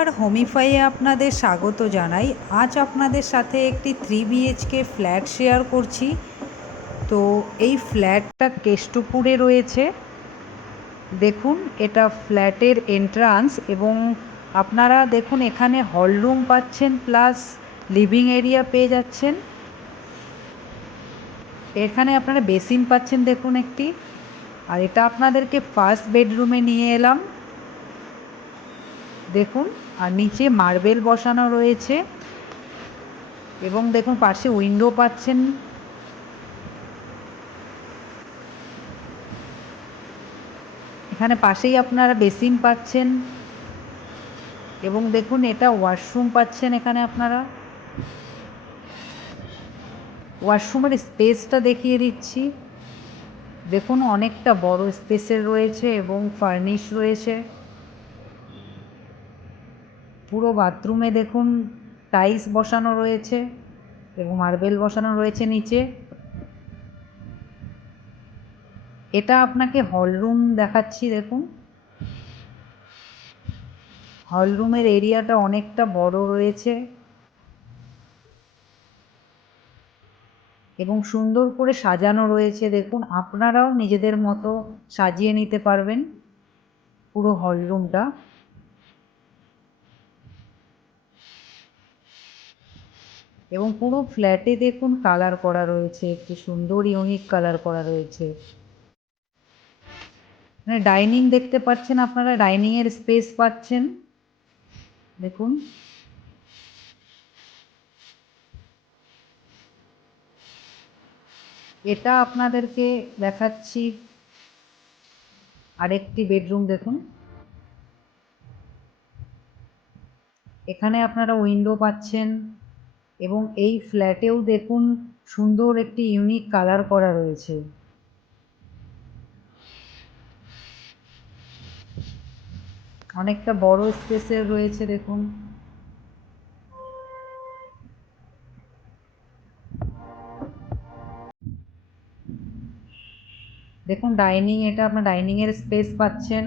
নমস্কার, হোমিফাইয়ে আপনাদের স্বাগত জানাই। আজ আপনাদের সাথে একটি 3 বিএইচকে ফ্ল্যাট শেয়ার করছি। তো এই ফ্ল্যাটটা কেষ্টপুরে রয়েছে। দেখুন, এটা ফ্ল্যাটের এন্ট্রান্স এবং আপনারা দেখুন এখানে হল রুম পাচ্ছেন, প্লাস লিভিং এরিয়া পেয়ে যাচ্ছেন। এখানে আপনারা বেসিন পাচ্ছেন দেখুন একটি। আর এটা আপনাদেরকে ফার্স্ট বেডরুমে নিয়ে এলাম দেখুন। আর নিচে মার্বেল বসানো রয়েছে এবং দেখুন পাশে উইন্ডো পাচ্ছেন। এখানে পাশেই আপনারা বেসিন পাচ্ছেন এবং দেখুন এটা ওয়াশরুম পাচ্ছেন। এখানে আপনারা ওয়াশরুমের স্পেসটা দেখিয়ে দিচ্ছি। দেখুন অনেকটা বড় স্পেসের রয়েছে এবং ফার্নিশ রয়েছে। পুরো বাথরুমে দেখুন টাইলস বসানো রয়েছে এবং মার্বেল বসানো রয়েছে নিচে। এটা আপনাকে হল রুম দেখাচ্ছি। দেখুন হল রুমের এরিয়াটা অনেকটা বড় রয়েছে এবং সুন্দর করে সাজানো রয়েছে। দেখুন আপনারাও নিজেদের মতো সাজিয়ে নিতে পারবেন পুরো হল রুমটা। এবং পুরো ফ্ল্যাটে দেখুন কালার করা রয়েছে, একটি সুন্দর ইউনিক কালার করা রয়েছে। মানে ডাইনিং দেখতে পাচ্ছেন আপনারা, ডাইনিংয়ের স্পেস পাচ্ছেন দেখুন। এটা আপনাদেরকে দেখাচ্ছি আরেকটি বেডরুম। দেখুন এখানে আপনারা উইন্ডো পাচ্ছেন এবং এই ফ্ল্যাটেও দেখুন সুন্দর একটি ইউনিক কালার করা রয়েছে। অনেকটা বড় স্পেসের রয়েছে দেখুন। দেখুন ডাইনিং, এটা আপনার ডাইনিং এর স্পেস পাচ্ছেন।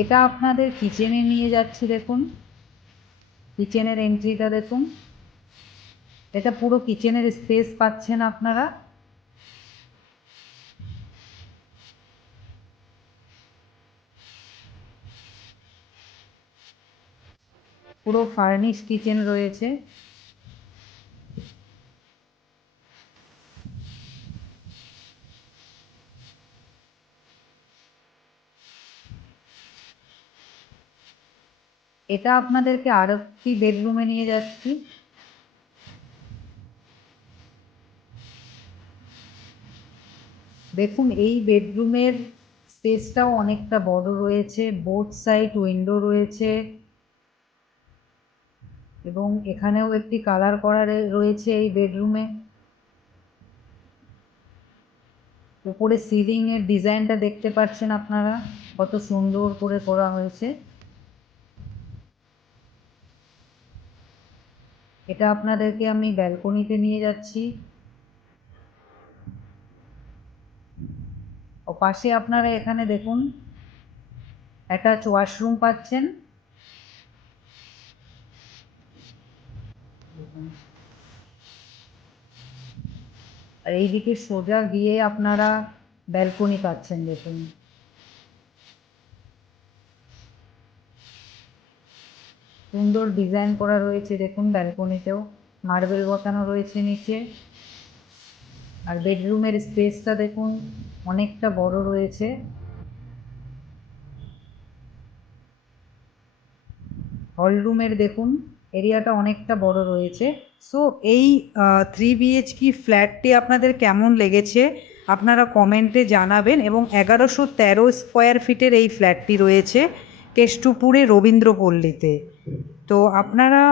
এটা আপনাদের কিচেনে নিয়ে যাচ্ছি। দেখুন কিচেনের এন্ট্রিটা দেখুন। এটা পুরো কিচেনের স্পেস পাচ্ছেন আপনারা। পুরো ফার্নিশ কিচেন রয়েছে। এটা আপনাদেরকে আরেকটি বেডরুমে নিয়ে যাচ্ছি। দেখুন এই বেডরুমের স্পেসটাও অনেকটা বড় রয়েছে, বোথ সাইড উইন্ডো রয়েছে এবং এখানেও একটি কালার করা রয়েছে এই বেডরুমে। উপরে সিলিং এর ডিজাইনটা দেখতে পাচ্ছেন আপনারা, কত সুন্দর করে করা হয়েছে। এটা আপনাদেরকে আমি ব্যালকনিতে নিয়ে যাচ্ছি। ও পাশে আপনারা এখানে দেখুন অ্যাটাচ ওয়াশরুম পাচ্ছেন। আর এইদিকে সোজা গিয়ে আপনারা ব্যালকনি পাচ্ছেন। দেখুন সুন্দর ডিজাইন করা রয়েছে দেখুন, ব্যালকনিতেও মার্বেল বসানো রয়েছে নিচে। আর বেডরুমের স্পেসটা দেখুন অনেকটা বড় রয়েছে। হল রুমের দেখুন এরিয়াটা অনেকটা বড় রয়েছে। সো এই 3 বিএইচকে ফ্ল্যাটটি আপনাদের কেমন লেগেছে আপনারা কমেন্টে জানাবেন। এবং 1113 স্কোয়ার ফিটের এই ফ্ল্যাটটি রয়েছে কেষ্টপুরে রবীন্দ্রপল্লীতে। তো আপনারা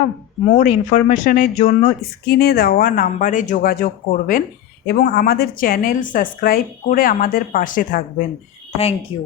মোর ইনফরমেশনের জন্য স্ক্রিনে দেওয়া নাম্বারে যোগাযোগ করবেন এবং আমাদের চ্যানেল সাবস্ক্রাইব করে আমাদের পাশে থাকবেন। Thank you.